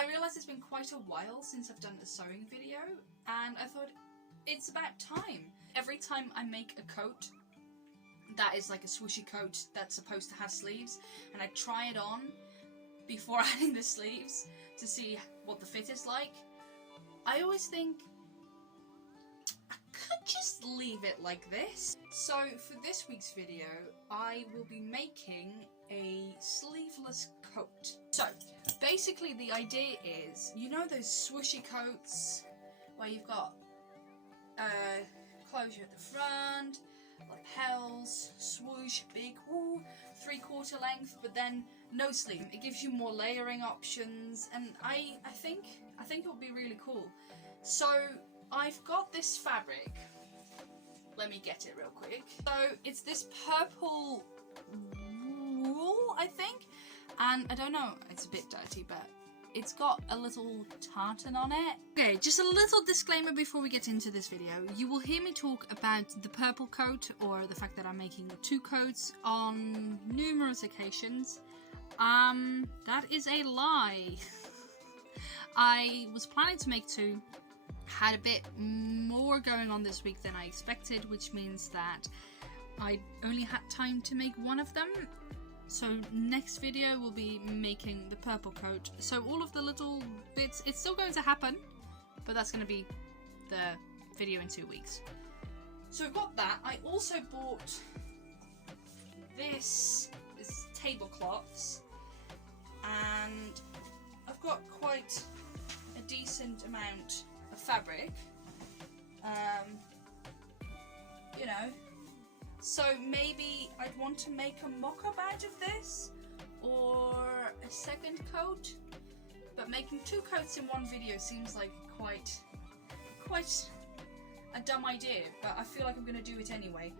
I realised it's been quite a while since I've done a sewing video, and I thought it's about time. Every time I make a coat that is like a swooshy coat that's supposed to have sleeves, and I try it on before adding the sleeves to see what the fit is like, I always think I could just leave it like this. So for this week's video, I will be making a sleeveless coat. So basically the idea is, you know those swooshy coats where you've got closure at the front, lapels, swoosh, big, woo, 3/4 length, but then no sleeve. It gives you more layering options, and I think it would be really cool. So I've got this fabric. Let me get it real quick. So it's this purple wool, I think, and I don't know, it's a bit dirty, but it's got a little tartan on it. Okay, just a little disclaimer before we get into this video. You will hear me talk about the purple coat, or the fact that I'm making 2 coats, on numerous occasions. That is a lie. I was planning to make 2, had a bit more going on this week than I expected, which means that I only had time to make 1 of them. So next video we'll be making the purple coat. So all of the little bits, it's still going to happen, but that's going to be the video in 2 weeks. So we've got that. I also bought this tablecloths, and I've got quite a decent amount of fabric, you know. So maybe I'd want to make a mock-up out of this, or a second coat, but making 2 coats in one video seems like quite a dumb idea, but I feel like I'm going to do it anyway.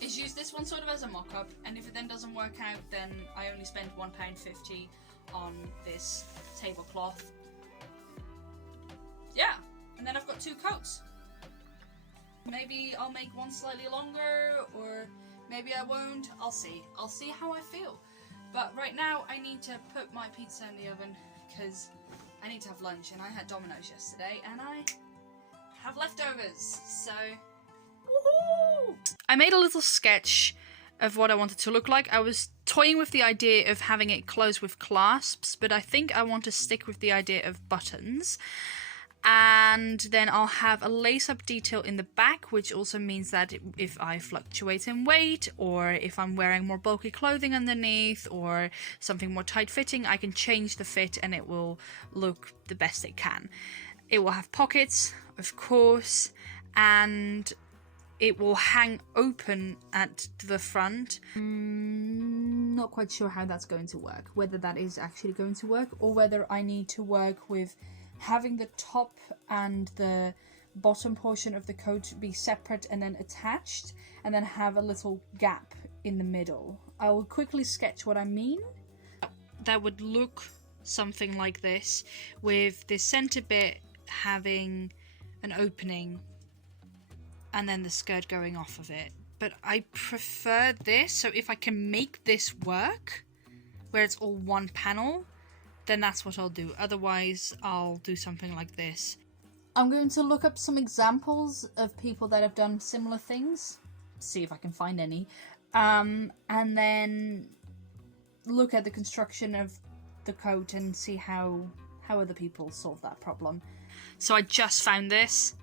Is use this one sort of as a mock-up, and if it then doesn't work out, then I only spent £1.50 on this tablecloth. Yeah, and then I've got 2 coats. Maybe I'll make one slightly longer, or maybe I won't. I'll see. I'll see how I feel. But right now I need to put my pizza in the oven because I need to have lunch, and I had Domino's yesterday and I have leftovers. So, woohoo! I made a little sketch of what I wanted to look like. I was toying with the idea of having it closed with clasps, but I think I want to stick with the idea of buttons. And then I'll have a lace-up detail in the back, which also means that if I fluctuate in weight, or if I'm wearing more bulky clothing underneath, or something more tight-fitting, I can change the fit and it will look the best it can. It will have pockets, of course, and it will hang open at the front. Not quite sure how that's going to work, whether that is actually going to work, or whether I need to work with having the top and the bottom portion of the coat be separate and then attached, and then have a little gap in the middle. I will quickly sketch what I mean. That would look something like this, with the center bit having an opening and then the skirt going off of it. But I prefer this, so if I can make this work where it's all one panel, then that's what I'll do. Otherwise, I'll do something like this. I'm going to look up some examples of people that have done similar things, see if I can find any, and then look at the construction of the coat and see how other people solve that problem. So I just found this,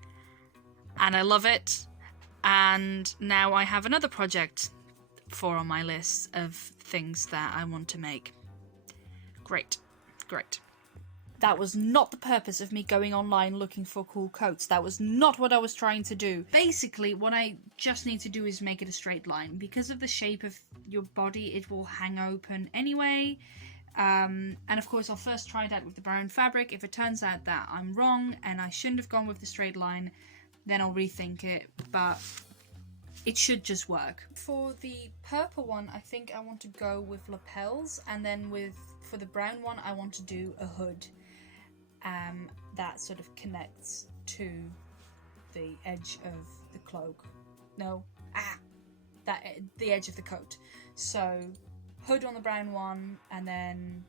and I love it, and now I have another project on my list of things that I want to make. Great. Great. That was not the purpose of me going online looking for cool coats. That was not what I was trying to do. Basically, what I just need to do is make it a straight line. Because of the shape of your body, it will hang open anyway. And of course, I'll first try that with the brown fabric. If it turns out that I'm wrong and I shouldn't have gone with the straight line, then I'll rethink it. But it should just work. For the purple one, I think I want to go with lapels, and then for the brown one, I want to do a hood that sort of connects to the edge of the cloak. No, the edge of the coat. So hood on the brown one, and then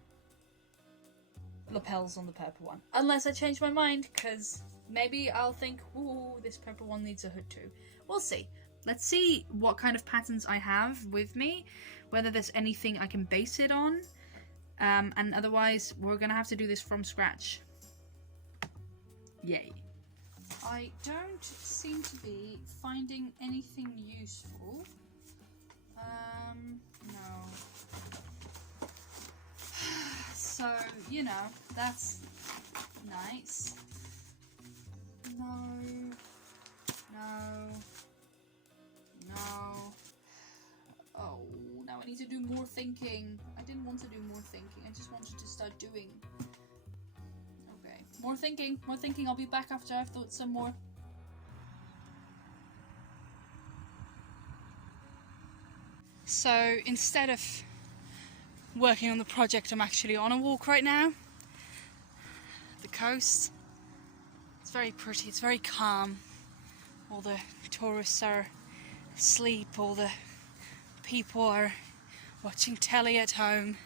lapels on the purple one. Unless I change my mind, because maybe I'll think, ooh, this purple one needs a hood too. We'll see. Let's see what kind of patterns I have with me, whether there's anything I can base it on, and otherwise we're gonna have to do this from scratch. Yay. I don't seem to be finding anything useful. No. So, you know, that's nice. No. Oh, now I need to do more thinking. I didn't want to do more thinking. I just wanted to start doing. Okay. More thinking. I'll be back after I've thought some more. So instead of working on the project, I'm actually on a walk right now. The coast. It's very pretty, it's very calm. All the tourists are asleep, all the people are watching telly at home,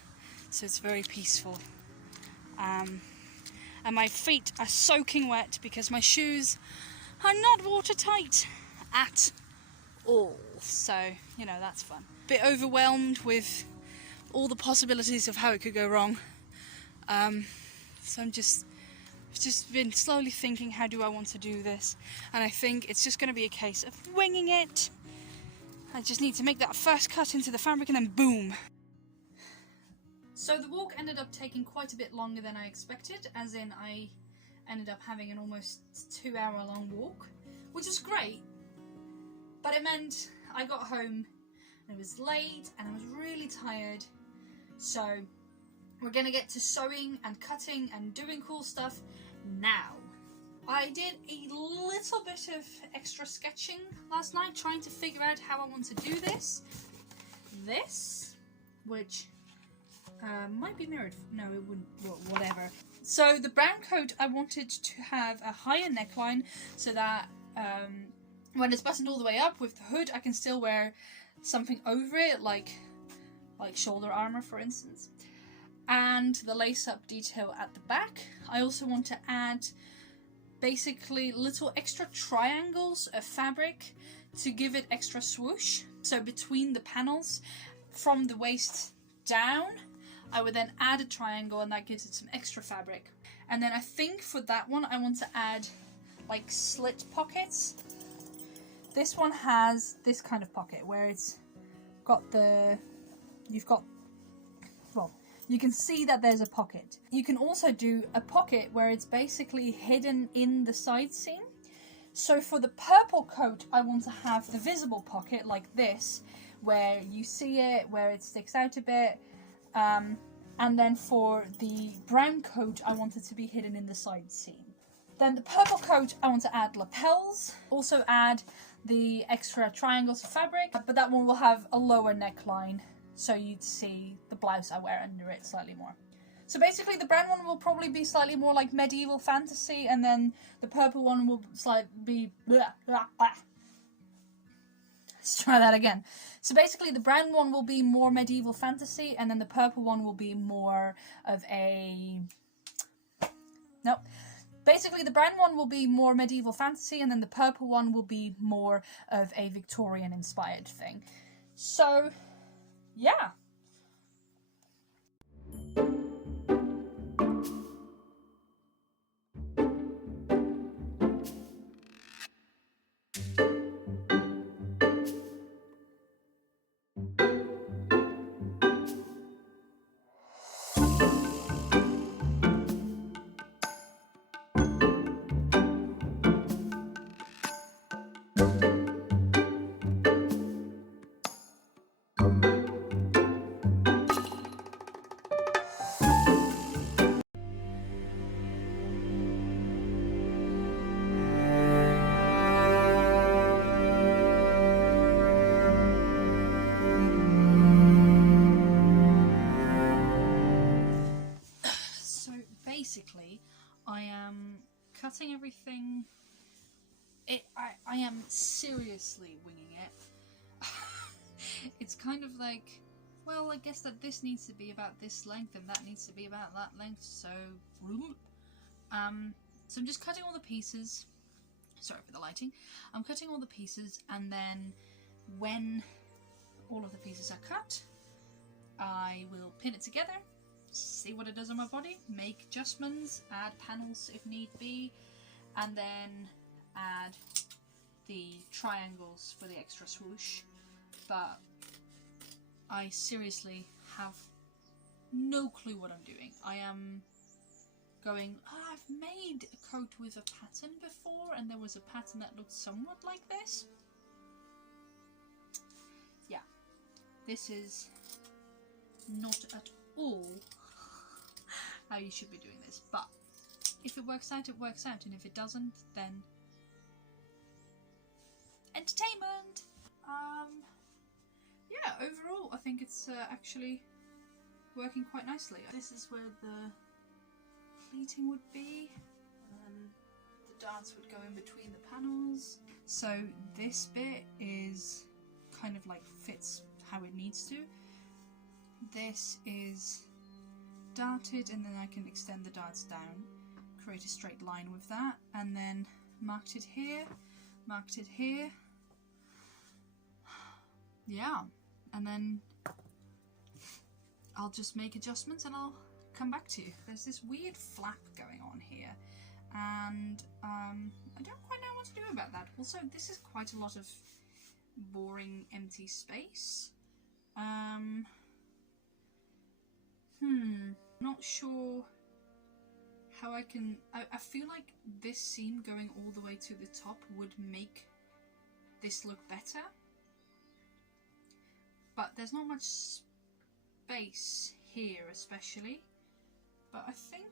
so it's very peaceful. And my feet are soaking wet because my shoes are not watertight at all. So, you know, that's fun. Bit overwhelmed with all the possibilities of how it could go wrong. So I've just been slowly thinking, how do I want to do this? And I think it's just going to be a case of winging it. I just need to make that first cut into the fabric and then boom. So the walk ended up taking quite a bit longer than I expected, as in I ended up having an almost 2-hour-long walk, which was great, but it meant I got home and it was late and I was really tired. So we're gonna get to sewing and cutting and doing cool stuff now. I did a little bit of extra sketching last night, trying to figure out how I want to do this. Which might be mirrored. No, it wouldn't. Well, whatever. So the brown coat, I wanted to have a higher neckline so that when it's buttoned all the way up with the hood, I can still wear something over it, like shoulder armor, for instance. And the lace-up detail at the back. I also want to add basically little extra triangles of fabric to give it extra swoosh. So between the panels, from the waist down, I would then add a triangle and that gives it some extra fabric. And then I think for that one I want to add like slit pockets. This one has this kind of pocket where it's got you can see that there's a pocket. You can also do a pocket where it's basically hidden in the side seam. So for the purple coat, I want to have the visible pocket like this, where you see it, where it sticks out a bit. And then for the brown coat, I want it to be hidden in the side seam. Then the purple coat, I want to add lapels. Also add the extra triangles of fabric, but that one will have a lower neckline, so you'd see the blouse I wear under it slightly more. So basically the brown one will probably be slightly more like medieval fantasy, and then the purple one will slightly be... Let's try that again. So basically the brown one will be more medieval fantasy, and then the purple one will be more of a... Nope. Basically the brown one will be more medieval fantasy, and then the purple one will be more of a Victorian inspired thing. So, yeah. Basically, I am cutting everything. I am seriously winging it. It's kind of like, well, I guess that this needs to be about this length and that needs to be about that length, so so I'm just cutting all the pieces. Sorry for the lighting. I'm cutting all the pieces, and then when all of the pieces are cut, I will pin it together, see what it does on my body, make adjustments, add panels if need be, and then add the triangles for the extra swoosh. But I seriously have no clue what I'm doing. I am going, I've made a coat with a pattern before, and there was a pattern that looked somewhat like this. Yeah, this is not at all how you should be doing this, but if it works out, it works out, and if it doesn't, then entertainment. Yeah, overall I think it's actually working quite nicely. This is where the pleating would be, and the darts would go in between the panels. So this bit is kind of like fits how it needs to. This is darted, and then I can extend the darts down, create a straight line with that, and then marked it here, marked it here. Yeah, and then I'll just make adjustments and I'll come back to you. There's this weird flap going on here, and I don't quite know what to do about that. Also, this is quite a lot of boring empty space. Not sure how I can... I feel like this seam going all the way to the top would make this look better, but there's not much space here especially. But I think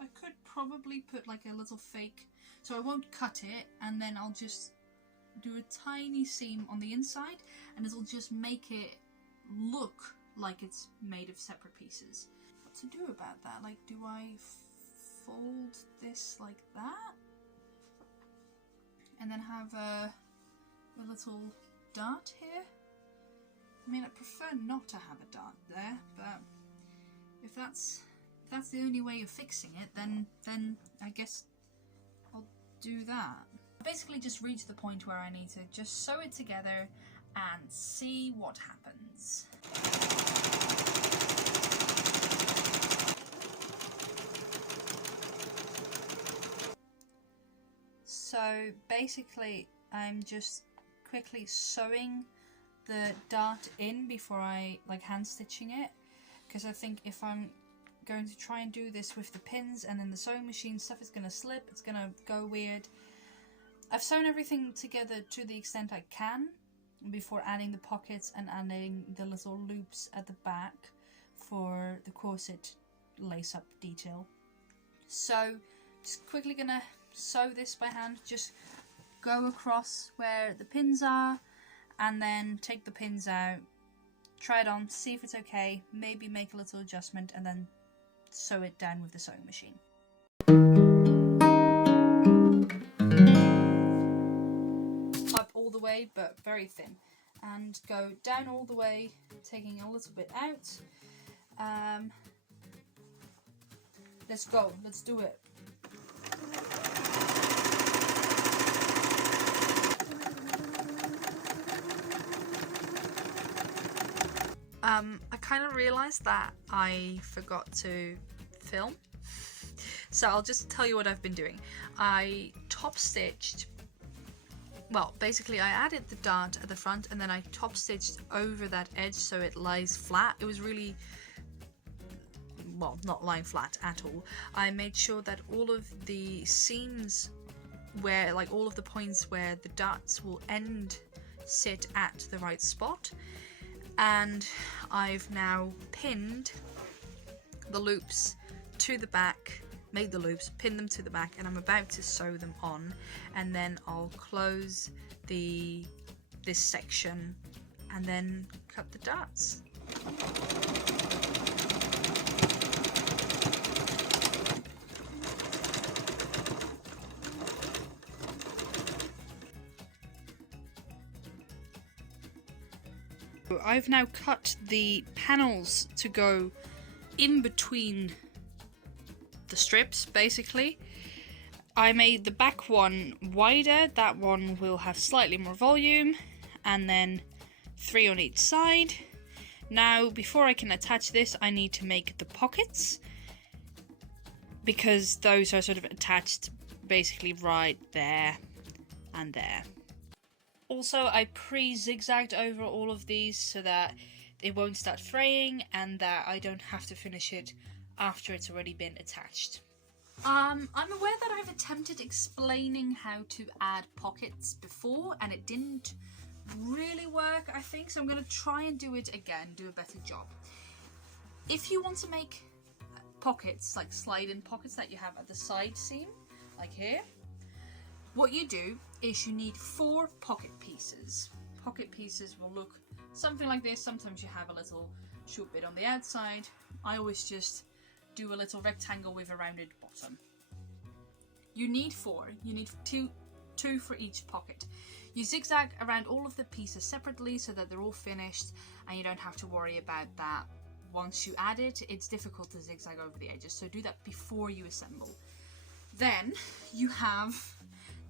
I could probably put like a little fake, so I won't cut it, and then I'll just do a tiny seam on the inside, and it'll just make it look like it's made of separate pieces. What to do about that? Like, do I fold this like that, and then have a little dart here? I mean, I prefer not to have a dart there, but if that's the only way of fixing it, then I guess I'll do that. I basically just reached the point where I need to just sew it together and see what happens. So basically I'm just quickly sewing the dart in before I like hand stitching it, because I think if I'm going to try and do this with the pins and then the sewing machine, stuff is going to slip, it's going to go weird. I've sewn everything together to the extent I can before adding the pockets and adding the little loops at the back for the corset lace up detail. So just quickly going to sew this by hand, just go across where the pins are and then take the pins out, try it on, see if it's okay, maybe make a little adjustment, and then sew it down with the sewing machine. Up all the way, but very thin, and go down all the way, taking a little bit out. Let's go, let's do it. I kind of realised that I forgot to film, so I'll just tell you what I've been doing. I top stitched, well, basically I added the dart at the front and then I top stitched over that edge so it lies flat. It was really, well, not lying flat at all. I made sure that all of the seams where, like all of the points where the darts will end, sit at the right spot. And I've now pinned the loops to the back, made the loops, pinned them to the back, and I'm about to sew them on, and then I'll close this section and then cut the darts. I've now cut the panels to go in between the strips, basically. I made the back one wider, that one will have slightly more volume, and then 3 on each side. Now, before I can attach this, I need to make the pockets, because those are sort of attached basically right there and there. Also, I pre-zigzagged over all of these so that it won't start fraying and that I don't have to finish it after it's already been attached. I'm aware that I've attempted explaining how to add pockets before and it didn't really work, I think, so I'm going to try and do it again, do a better job. If you want to make pockets, like slide-in pockets that you have at the side seam, like here, what you do is you need 4 pocket pieces. Pocket pieces will look something like this. Sometimes you have a little short bit on the outside. I always just do a little rectangle with a rounded bottom. You need 4. You need two for each pocket. You zigzag around all of the pieces separately so that they're all finished and you don't have to worry about that. Once you add it, it's difficult to zigzag over the edges, so do that before you assemble. Then you have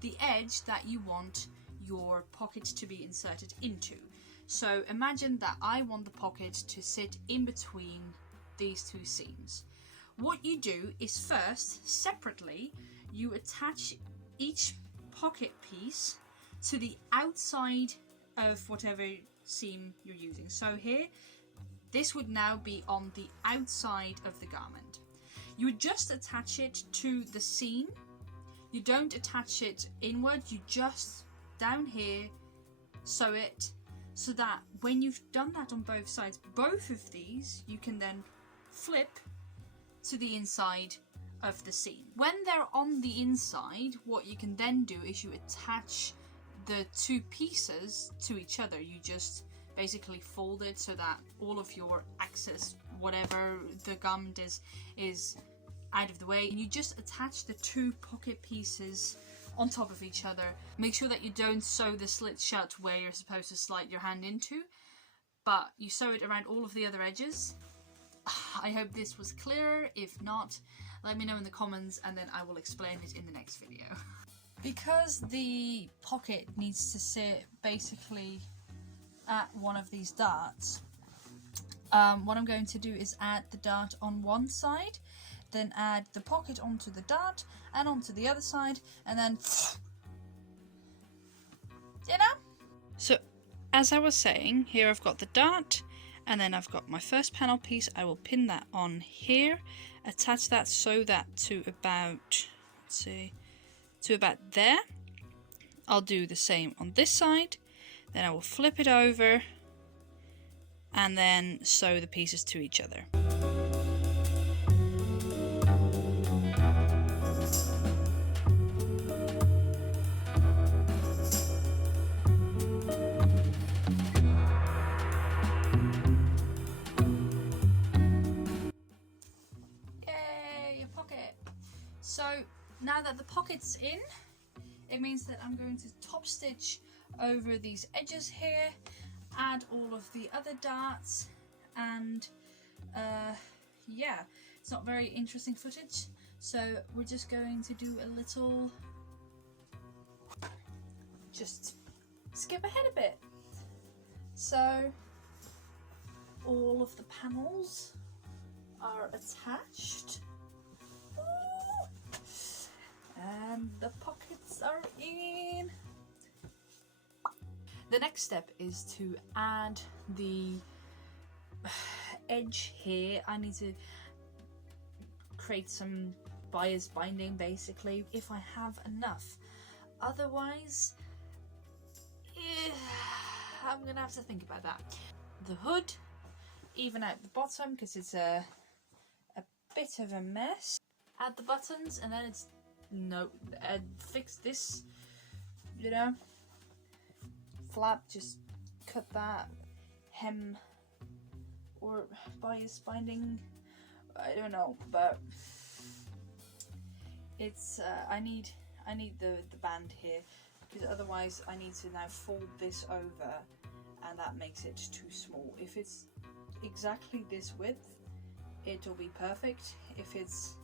the edge that you want your pocket to be inserted into. So imagine that I want the pocket to sit in between these 2 seams. What you do is first, separately, you attach each pocket piece to the outside of whatever seam you're using. So here, this would now be on the outside of the garment. You would just attach it to the seam. You don't attach it inward, you just down here sew it so that when you've done that on both sides, both of these you can then flip to the inside of the seam. When they're on the inside, what you can then do is you attach the 2 pieces to each other. You just basically fold it so that all of your excess, whatever the garment is out of the way, and you just attach the 2 pocket pieces on top of each other. Make sure that you don't sew the slit shut where you're supposed to slide your hand into, but you sew it around all of the other edges. I hope this was clearer. If not, let me know in the comments and then I will explain it in the next video. Because the pocket needs to sit basically at one of these darts, what I'm going to do is add the dart on one side, then add the pocket onto the dart and onto the other side, and then, you know? So, as I was saying, here I've got the dart, and then I've got my first panel piece. I will pin that on here, attach that, sew that to about, let's see, to about there. I'll do the same on this side, then I will flip it over, and then sew the pieces to each other. So now that the pocket's in, it means that I'm going to top stitch over these edges here, add all of the other darts, and yeah, it's not very interesting footage, so we're just going to do a little, just skip ahead a bit. So all of the panels are attached. And the pockets are in. The next step is to add the edge here. I need to create some bias binding basically, if I have enough. Otherwise, I'm gonna have to think about that. The hood, even out the bottom because it's a bit of a mess. Add the buttons and then it's fix this, you know, flap, just cut that, hem or bias binding, I don't know, but it's I need the band here, because otherwise I need to now fold this over and that makes it too small. If it's exactly this width, it'll be perfect. If it's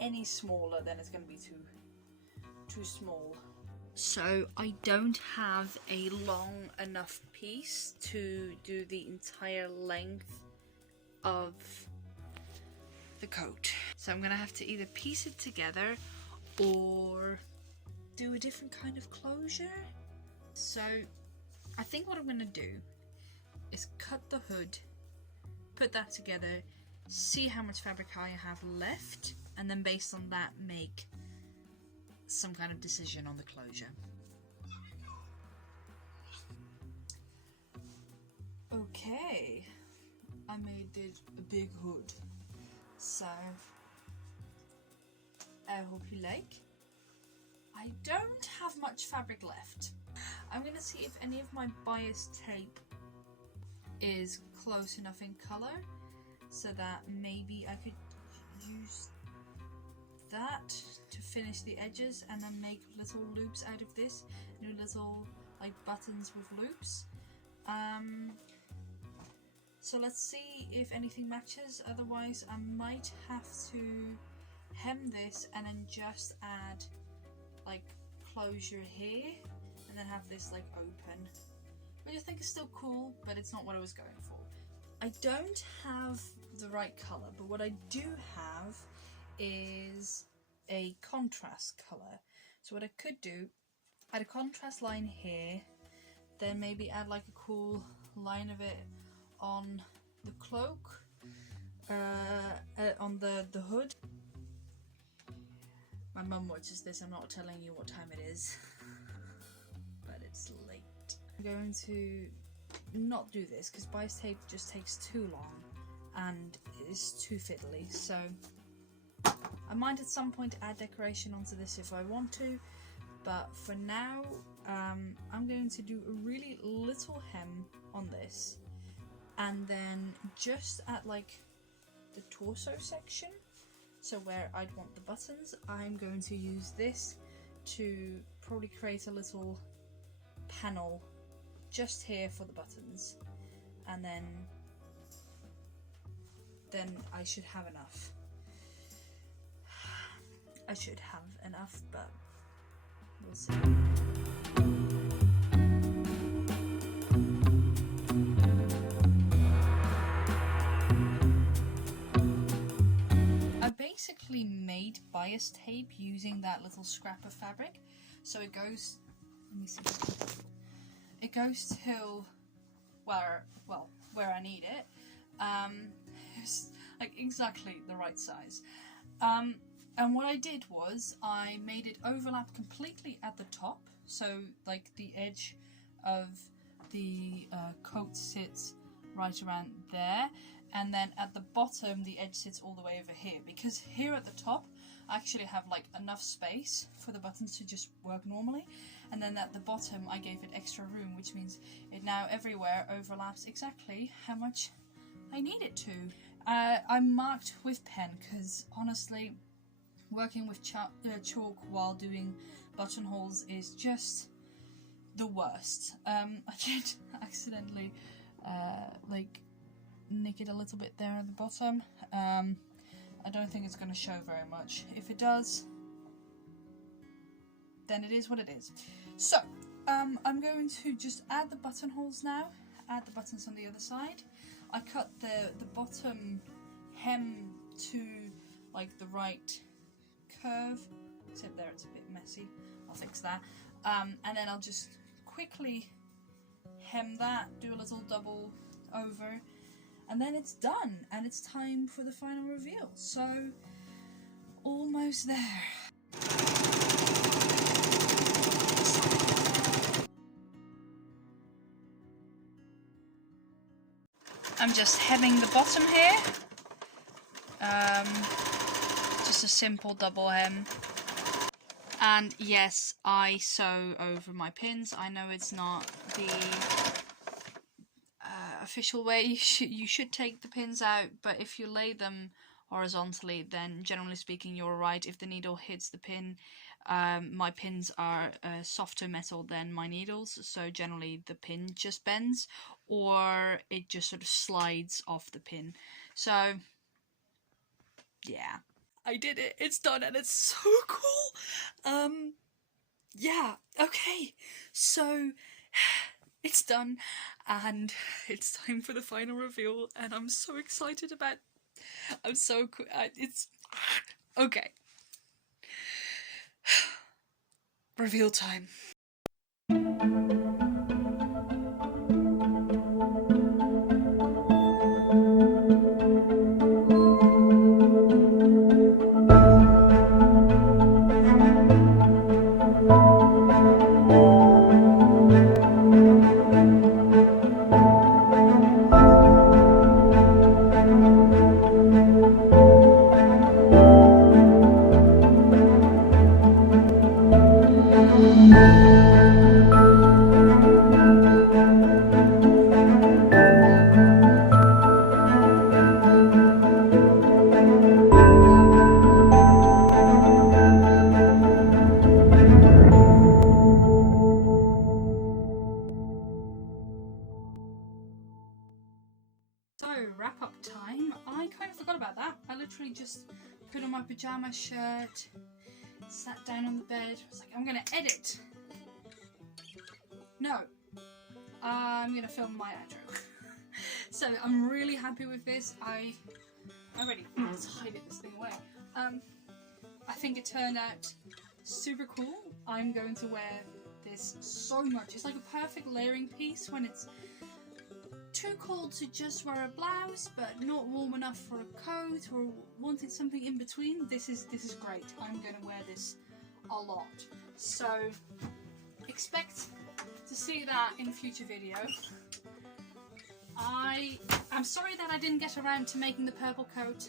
any smaller, then it's going to be too small. So I don't have a long enough piece to do the entire length of the coat. So I'm gonna have to either piece it together or do a different kind of closure. So I think what I'm gonna do is cut the hood, put that together, see how much fabric I have left, and then based on that make some kind of decision on the closure. Okay, I made it a big hood, so I hope you like. I don't have much fabric left. I'm gonna see if any of my bias tape is close enough in color so that maybe I could use that to finish the edges and then make little loops out of this, do little like buttons with loops. So let's see if anything matches, otherwise I might have to hem this and then just add like closure here and then have this like open, which I think is still cool, but it's not what I was going for. I don't have the right color, but what I do have is a contrast color. So what I could do, add a contrast line here, then maybe add like a cool line of it on the cloak, on the hood. My mum watches this, I'm not telling you what time it is, but it's late. I'm going to not do this because bias tape just takes too long and is too fiddly, so I might at some point add decoration onto this if I want to, but for now I'm going to do a really little hem on this, and then just at like the torso section, so where I'd want the buttons, I'm going to use this to probably create a little panel just here for the buttons, and then I should have enough. I should have enough, but we'll see. I basically made bias tape using that little scrap of fabric, so it goes, let me see, it goes till where I need it. It's like exactly the right size. And what I did was I made it overlap completely at the top, so like the edge of the coat sits right around there, and then at the bottom the edge sits all the way over here, because here at the top I actually have like enough space for the buttons to just work normally, and then at the bottom I gave it extra room, which means it now everywhere overlaps exactly how much I need it to. I marked with pen because honestly working with chalk while doing buttonholes is just the worst. I did accidentally like nick it a little bit there at the bottom. I don't think it's going to show very much. If it does, then it is what it is. So I'm going to just add the buttonholes now, add the buttons on the other side. I cut the bottom hem to like the right curve, except there it's a bit messy. I'll fix that. And then I'll just quickly hem that, do a little double over, and then it's done, and it's time for the final reveal. So, almost there. I'm just hemming the bottom here. Just a simple double hem. And yes, I sew over my pins. I know it's not the official way you should take the pins out, but if you lay them horizontally, then generally speaking you're right. If the needle hits the pin, my pins are softer metal than my needles, so generally the pin just bends or it just sort of slides off the pin. So yeah, I did it, it's done, and it's so cool. Yeah, okay, so it's done and it's time for the final reveal, and I'm so excited about, it's okay. Reveal time. So, wrap up time. I kind of forgot about that. I literally just put on my pyjama shirt, sat down on the bed, was like, I'm gonna edit. No, I'm gonna film my outro. So I'm really happy with this. Let's hide this thing away. I think it turned out super cool. I'm going to wear this so much. It's like a perfect layering piece when it's too cold to just wear a blouse, but not warm enough for a coat, or wanting something in between. This is great. I'm gonna wear this a lot. So expect to see that in future videos. I'm sorry that I didn't get around to making the purple coat.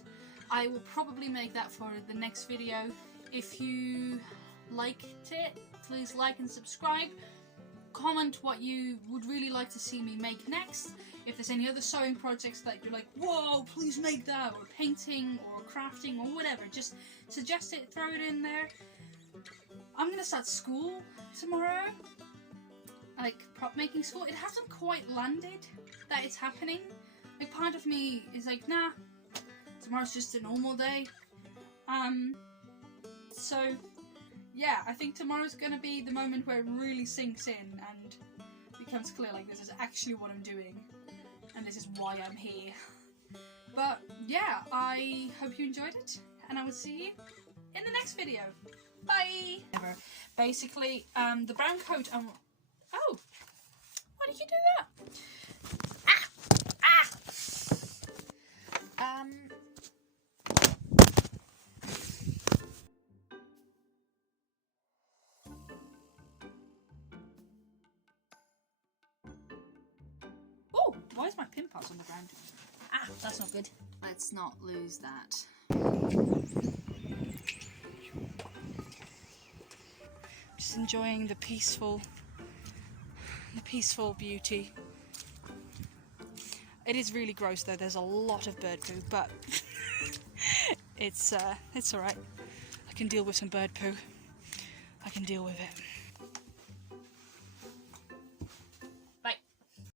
I will probably make that for the next video. If you liked it, please like and subscribe. Comment what you would really like to see me make next. If there's any other sewing projects that you're like, whoa, please make that, or painting or crafting or whatever, just suggest it, throw it in there. I'm gonna start school tomorrow, like prop making school. It hasn't quite landed that it's happening. Like, part of me is like, nah, tomorrow's just a normal day. So yeah, I think tomorrow's gonna be the moment where it really sinks in and becomes clear, like, this is actually what I'm doing and this is why I'm here. But yeah, I hope you enjoyed it, and I will see you in the next video. Bye! Basically, the brown coat, oh! Why did you do that? Oh! Why is my pin pass on the ground? Ah! That's not good. Let's not lose that. Just enjoying the peaceful beauty. It is really gross though, there's a lot of bird poo, but it's alright. I can deal with some bird poo. I can deal with it.